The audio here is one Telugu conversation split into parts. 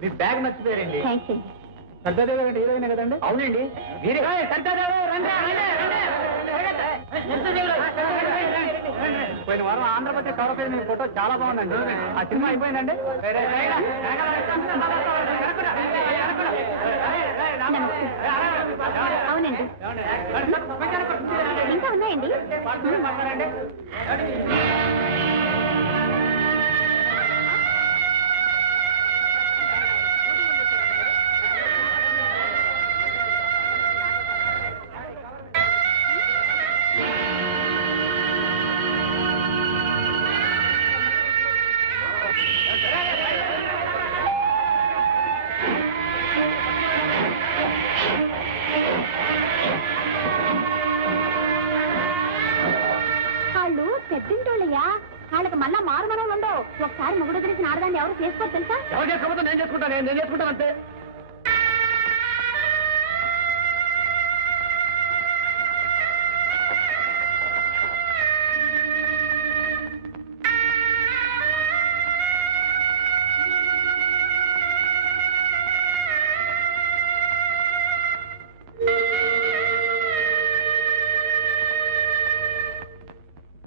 మీ బ్యాగ్ మర్చిపోయారండి. సర్దాదేవి గారు అంటే హీరోయిన్ కదండి? అవునండి మీరే. పోయిన వారం ఆంధ్రప్రదేశ్ కవర్ పేజ్ మీ ఫోటో చాలా బాగుందండి. ఆ సినిమా అయిపోయిందండి. అవునండి, ఇంకా ఉన్నాయండి. చెప్పింటోళ్ళయ్యా, వాళ్ళకి మళ్ళా మారు మనం ఉండవు. ఒకసారి మొగుడు తెలిసిన ఆడదాన్ని ఎవరు చేసుకోరు తెలుసా? ఎవరు చేసుకోవద్దు, నేను చేసుకుంటాను. నేను చేసుకుంటాను అంతే.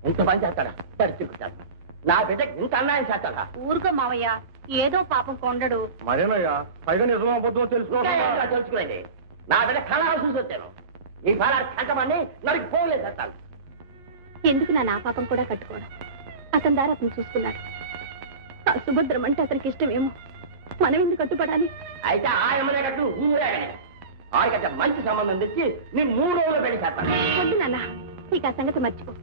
ఇంత పని చేస్తాడా? పరిస్థితి నా బిడ్డకి ఇంత అన్యాయం చేస్తాడా? ఊరుకో మావయ్య, ఏదో పాపం కొండడు. మరేనయ్యా, పైగా నిజమో అబద్ధమో తెలుసుకోండి. నా బిడ్డ కళ చూసి వచ్చాను. ఈ ఫలాలు కంటమని నరికి పోలేదు చేస్తాను. ఎందుకు నా పాపం కూడా కట్టుకోవడం? అతని దారి అతను చూసుకున్నాడు. ఆ సుభద్రం అంటే అతనికి ఇష్టమేమో, మనం ఎందుకు కట్టుపడాలి? అయితే ఆయమనే కట్టు, ఊరే ఆడికంటే మంచి సంబంధం తెచ్చి నీ 3 రోజులు పెళ్లి చేస్తాను. వద్దు నాన్న, నీకు ఆ సంగతి మర్చిపో.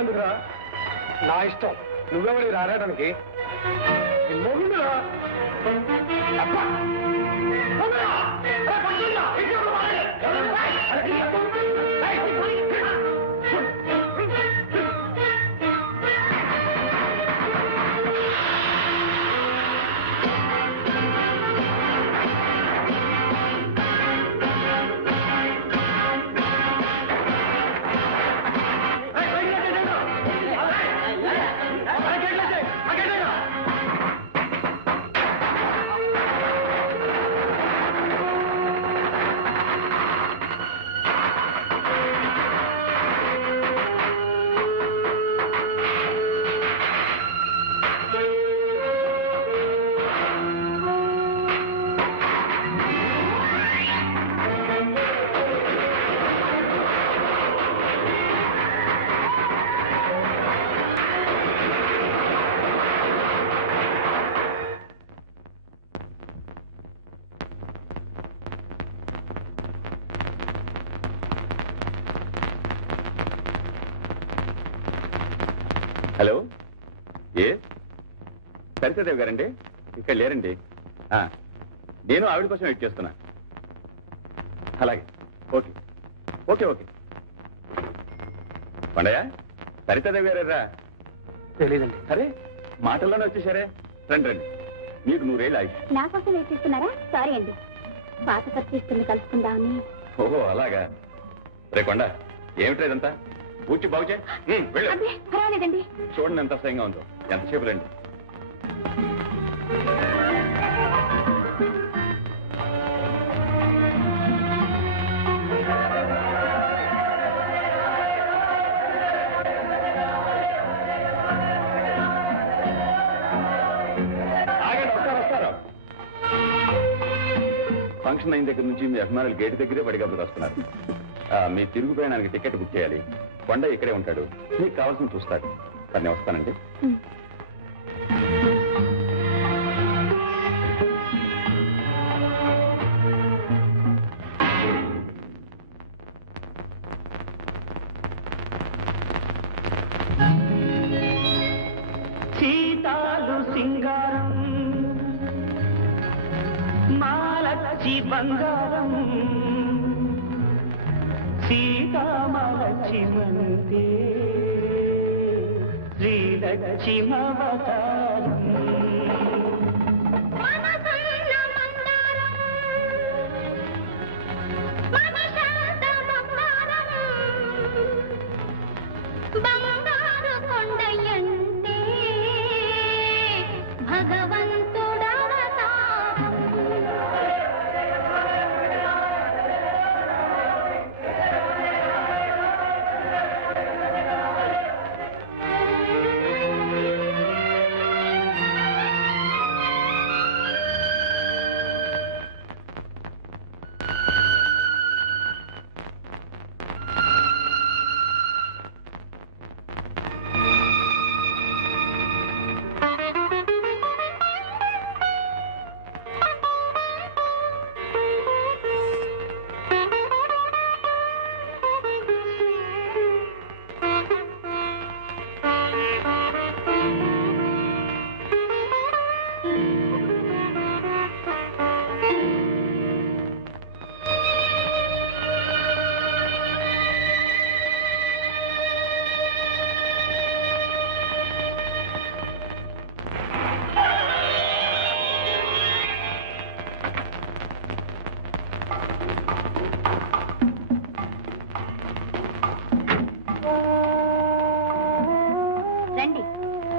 ఎందుకురా? నా ఇష్టం, నువ్వెవరి రాయడానికి? హలో, సరితాదేవి గారండి? ఇక్కడ లేరండి. నేను ఆవిడ కోసం వెయిట్ చేస్తున్నా. అలాగే, okay okay okay. Kondaiah, Sarita Devi గారా? తెలీదండి. అరే, మాటల్లోనే వచ్చేసారే. రండి రండి, మీకు 100 ఏళ్ళు ఆగి. నా కోసం వెయిట్ చేస్తున్నారా? సారీ అండి, పాత పరిస్థితుల్ని కలుసుకుందామని. ఓహో అలాగా. రే కొండ, ఏమిట్రా ఇదంతా? ఊడ్చి బాగు చేయి. వెళ్ళు. అదే పర్వాలేదండి. చూడండి ఎంత అసహ్యంగా ఉందో. ఎంతసేపు రండి. ఫంక్షన్ అయిన దగ్గర నుంచి మీ అభిమానులు గేటు దగ్గరే పడిగబ్బలు వస్తున్నారు. మీ తిరుగు ప్రయాణానికి టికెట్ బుక్ చేయాలి. కొండ ఇక్కడే ఉంటాడు, మీకు కావాల్సిన చూస్తాడు. సార్ నేను వస్తానండి. సీతాలు సింగారం మాలచి బంగారం సీతామలక్ష్మంతే శ్రీలక్ష్మవతారం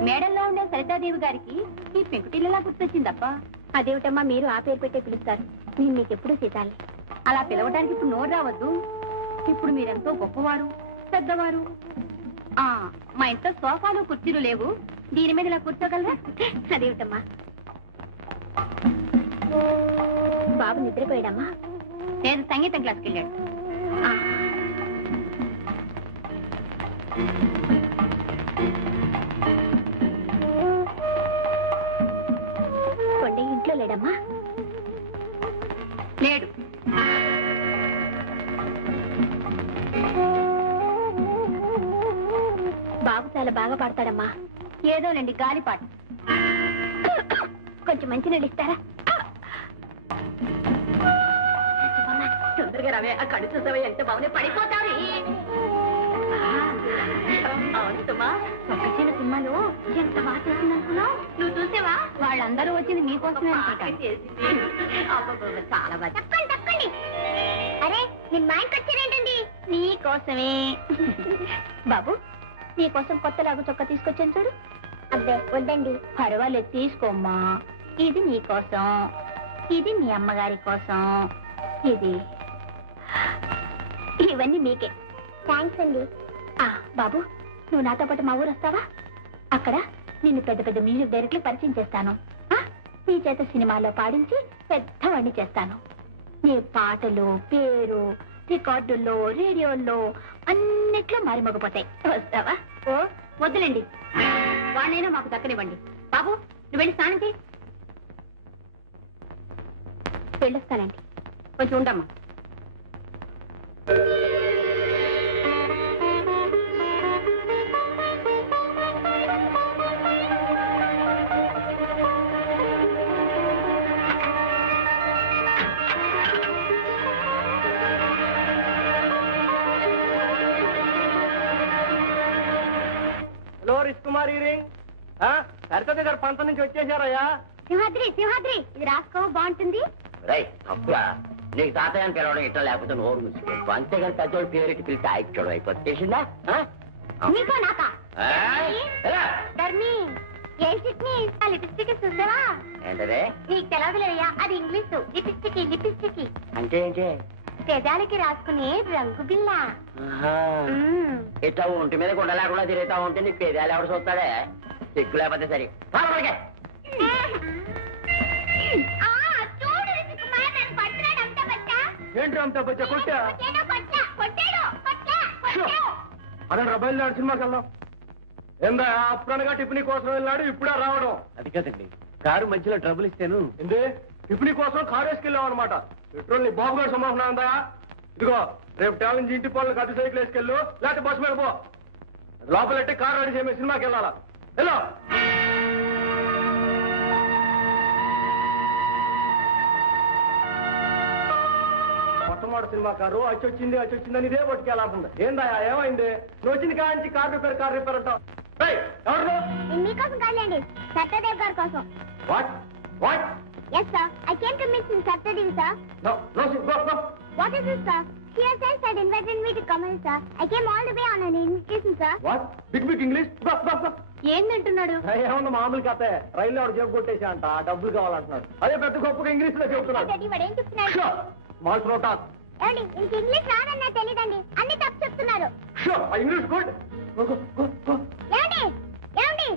మేడల్లో ఉండే సరితాదేవి గారికి ఈ పెంకుటిల్లలా గుర్తొచ్చిందప్ప. అదేమిటమ్మా మీరు ఆ పేరు పెట్టే పిలుస్తారు? నేను మీకెప్పుడు సీతాలి. అలా పిలవడానికి ఇప్పుడు నోరు రావద్దు. ఇప్పుడు మీరెంతో గొప్పవారు, పెద్దవారు. మా ఇంట్లో సోఫాలు కుర్చీలు లేవు, దీని మీద ఇలా కూర్చోగలరా? అదేమిటమ్మా. బాబు నిద్రపోయాడమ్మా? నేను సంగీతం క్లాస్కి వెళ్ళాడు. కొండ ఇంట్లో లేడమ్మా? లేడు. బాబు చాలా బాగా పాడతాడమ్మా. ఏదోనండి గాలిపాట. కొంచెం మంచి నీళ్ళు ఇస్తారా? తొందరగా రావే, ఆ కడు చూసావే ఎంత బాగుంది, పడిపోతావి. అవునుమా, పక్కన సినిమాలో ఎంత బాగా చేసిందనుకున్నావు? నువ్వు చూసావా? వాళ్ళందరూ వచ్చింది మీకోసమే. చాలా బాగా. తప్పండి. అరే నేను మా ఇంటికి వచ్చారేంటండి? నీకోసమే. బాబు నీకోసం కొత్త లాగు చొక్కా తీసుకొచ్చాను చూడు. అబ్బే వద్దండి. పర్వాలేదు తీసుకోమ్మా. ఇది నీకోసం, ఇది మీ అమ్మగారి కోసం, ఇది ఇవన్నీ మీకే. థ్యాంక్స్ అండి. బాబు నువ్వు నాతో పాటు మా ఊరు వస్తావా? అక్కడ నిన్ను పెద్ద పెద్ద మ్యూజిక్ డైరెక్టర్లు పరిచయం చేస్తాను. నీ చేత సినిమాలో పాడించి పెద్దవాణ్ణి చేస్తాను. నీ పాటలు పేరు రికార్డుల్లో రేడియోల్లో అన్నిట్లో మారిమోగిపోతాయి. వస్తావా? ఓ వద్దులేండి, వాడినైనా మాకు దక్కనివ్వండి. బాబు నువ్వు వెళ్ళి స్నానం చేయి. వెళ్ళొస్తానండి. కొంచెం ఉండమ్మా. Hello రిష్కుమార్ ring. సరితది గారు పంత నుంచి వచ్చేసారయ్యా. సింహాద్రి ఇది రాసుకో, బాగుంటుంది. అప్పుడా నీకు తాతయ్యని పిలవడం ఇట్లా, లేకపోతే నోరు మూసుకో. అంతేగాని పెద్దోడు పేరెట్టి పిలిచి ఆయచ్చోడు అయిపోతుందా? నీకో నాకా ఆ? ఎలా? ధర్మి ఏ చిట్ని ఆ లిప్స్టిక్ చూసావా? ఏంటదే నీకు తెలవదులేయ్యా, అది ఇంగ్లీష్. లిప్స్టిక్ లిప్స్టిక్ అంటే ఏంటి? పెదాలకి రాసుకునే రంగు బిల్ల. ఆహా. ఇట్లా ఒంటి మీద గుండ లేకుండా తిరుగుతా ఉంటే నీ పేదాలు ఎవడు చూస్తాడే? సిగ్గు లేకపోతే సరే ఆ, చూడు రిషికుమార్, నన్ను పడుతున్నాడు అంతా బచ్చా. ఏంటి అంత బచ్చ కొట్టా? కొట్టాడు, కొట్టా, కొట్టాడు, కొట్టా, కొట్టాడు. అదే బయలుదేరి సినిమాకి వెళ్దాం. ఏందా అప్పుడనగా టిఫినీ కోసం వెళ్ళాడు, ఇప్పుడే రావడం. అది కదండి, కారు మధ్యలో ట్రబుల్ ఇస్తాను. ఏంది టిఫినీ కోసం కారు వేసుకెళ్ళాం అనమాట. పెట్రోల్ నీ బాబు గారు సంబంధం ఉందా? ఇదిగో రేపు టేల నుంచి ఇంటి పనులకు అటు సైకిల్ వేసుకెళ్ళు, లేకపోతే బస్సు మీద పో. లోపలెట్టి కారు రెడీ చేయమే, సినిమాకి వెళ్ళాలా? వెళ్ళు. మొట్టమొదటి సినిమా కారు అచ్చొచ్చింది అచ్చొచ్చిందని ఇదే పట్టుకెళ్ళాల్సింది. ఏందా ఏమైంది? నువ్వు వచ్చింది కాంచి కారు రిపేర్ అంటావు. ఎవరు? నేను మీకోసం కాదండి, సత్యదేవ్ గారి కోసం. What what? Yes sir, I came to meet Satyadev sir. No no go. What is this, sir? She has said that invited me to come in, sir. I came all the way on an invitation, sir. What? Big English. ఏందంటున్నాడు? ఏమన్నా మామూలు కథ. రైల్లో ఆవిడ జేబు కొట్టేసా అంట, డబ్బులు కావాలంటున్నాడు. అదే పెద్ద గొప్పగా ఇంగ్లీష్ లో చెప్తున్నాడు. వాడు ఏం చెప్తున్నాడు? స్మాల్ ప్రోటాస్. ఏమండి, ఇంక ఇంగ్లీష్ రాదన్నా తెలీదండి, అన్ని తప్పు చెప్తున్నారు. English good. ఏమండి ఏమండి,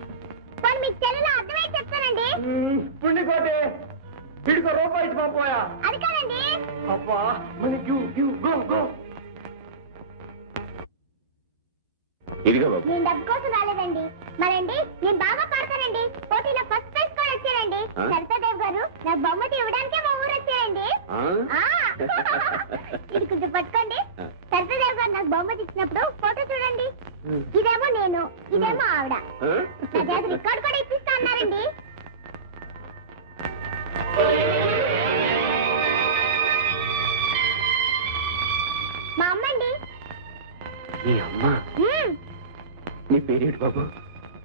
పోనీ మీకు తెలుగులో అర్థమైతే చెప్తానండి. పుణ్యకోటి వీడికో రూపాయి ఇచ్చి పంపోయా. అది కాదండి. అబ్బా మనకి గో. ఇదిగా బాబు. నేను డబ్బు కోసం రాలేదండి. మరండి, నేను బాగా పాడతానండి. పోటీలో ఫస్ట్ ప్రైజ్ కూడా వచ్చానండి. ఆ? సరితాదేవ్ గారు నాకు బహుమతి ఇవ్వడానికే మా ఊరు వచ్చారండి. ఆ? ఆ. ఇది కొంచెం పట్టుకోండి. ఆ. సరితాదేవ్ గారు నాకు బహుమతి ఇచ్చినప్పుడు ఫోటో చూడండి. ఇదేమో నేను, ఇదేమో ఆవిడ. ఆ? నా చేత రికార్డు కూడా ఇప్పిస్తా అన్నారండి. మా అమ్మండి. నీ అమ్మ. మ్మ్. నీ పేరేంటి బాబు?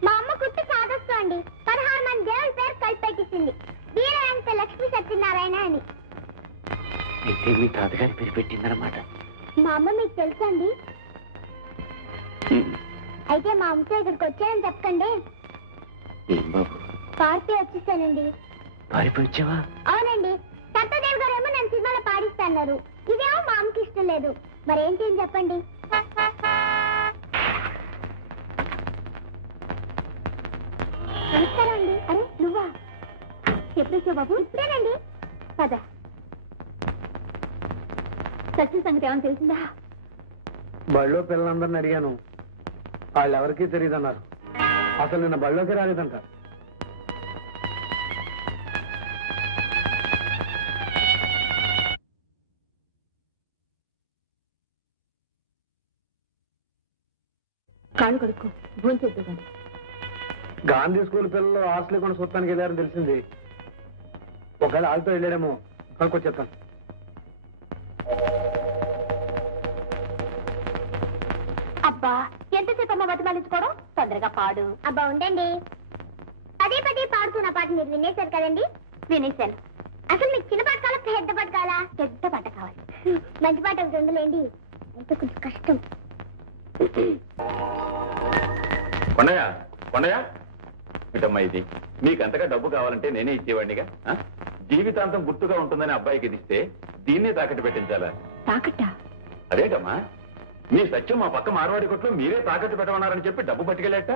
మా అమ్మ కుట్టి సాధస్తూ అండి 16 మంది దేవుడి పేరు కలిపి పెట్టించింది. వీరవంత లక్ష్మీ సత్యనారాయణ అని. అయితే మీ తాతగారి పేరు పెట్టిందన్నమాట. మా అమ్మ మీకు తెలుసా అండి? అయితే మా అమ్మతో ఇక్కడికి వచ్చానని చెప్పకండి. ఏం బాబు, పార్టీ వచ్చేసానండి. పారిపోయి వచ్చావా? అవునండి, సత్యదేవ్ గారు ఏమో నన్ను సినిమాలో పాడిస్తున్నారు. ఇదేమో మా అమ్మకి ఇష్టం లేదు. మరేం చేయని చెప్పండి. నమస్కారం అండి. అరే నువ్వా? ఎప్పుడు వచ్చావు బాబు? ఇప్పుడేనండి. పద. సత్య సంగతి ఏమని తెలిసిందా? బళ్ళో పిల్లలందరిని అడిగాను, వాళ్ళు ఎవరికీ తెలియదన్నారు. అసలు నిన్న బళ్ళోకి రాలేదంట. కాళ్ళు కడుక్కో, భోజనం చేద్దు కానీ. గాంధీ స్కూల్ పిల్లలు హాస్టల్ కొని చూడటానికి వెళ్ళారని తెలిసింది. ఒకవేళ వాళ్ళతో వెళ్ళాడేమో, కనుక్కొచ్చేస్తాను. అబ్బా, ఎంతసేపు అమ్మ బతిమాలించుకోవడం? తొందరగా పాడు. అబ్బా ఉండండి. పదే పదే పాడుతున్న పాట మీరు వినేశారు కదండి? వినేశాను. అసలు మీకు చిన్న పాట కావాలా, పెద్ద పాట కావాలా? పెద్ద పాట కావాలి. మంచి పాట ఒకటి ఉందిలేండి, అయితే కొంచెం కష్టం. కొండయ్య ఇటమ్మా, ఇది మీకు అంతగా డబ్బు కావాలంటే నేనే ఇచ్చేవాడినిగా. ఆ? జీవితాంతం గుర్తుగా ఉంటుందని అబ్బాయికి ఇది ఇస్తే దీన్నే తాకట్టు పెట్టించాలా? తాకట్టా? అదేటమ్మా, మీ సత్యం మా పక్క మార్వాడి కొట్లు మీరే తాకట్టు పెట్టమన్నారని చెప్పి డబ్బు పట్టుకెళ్ళేట.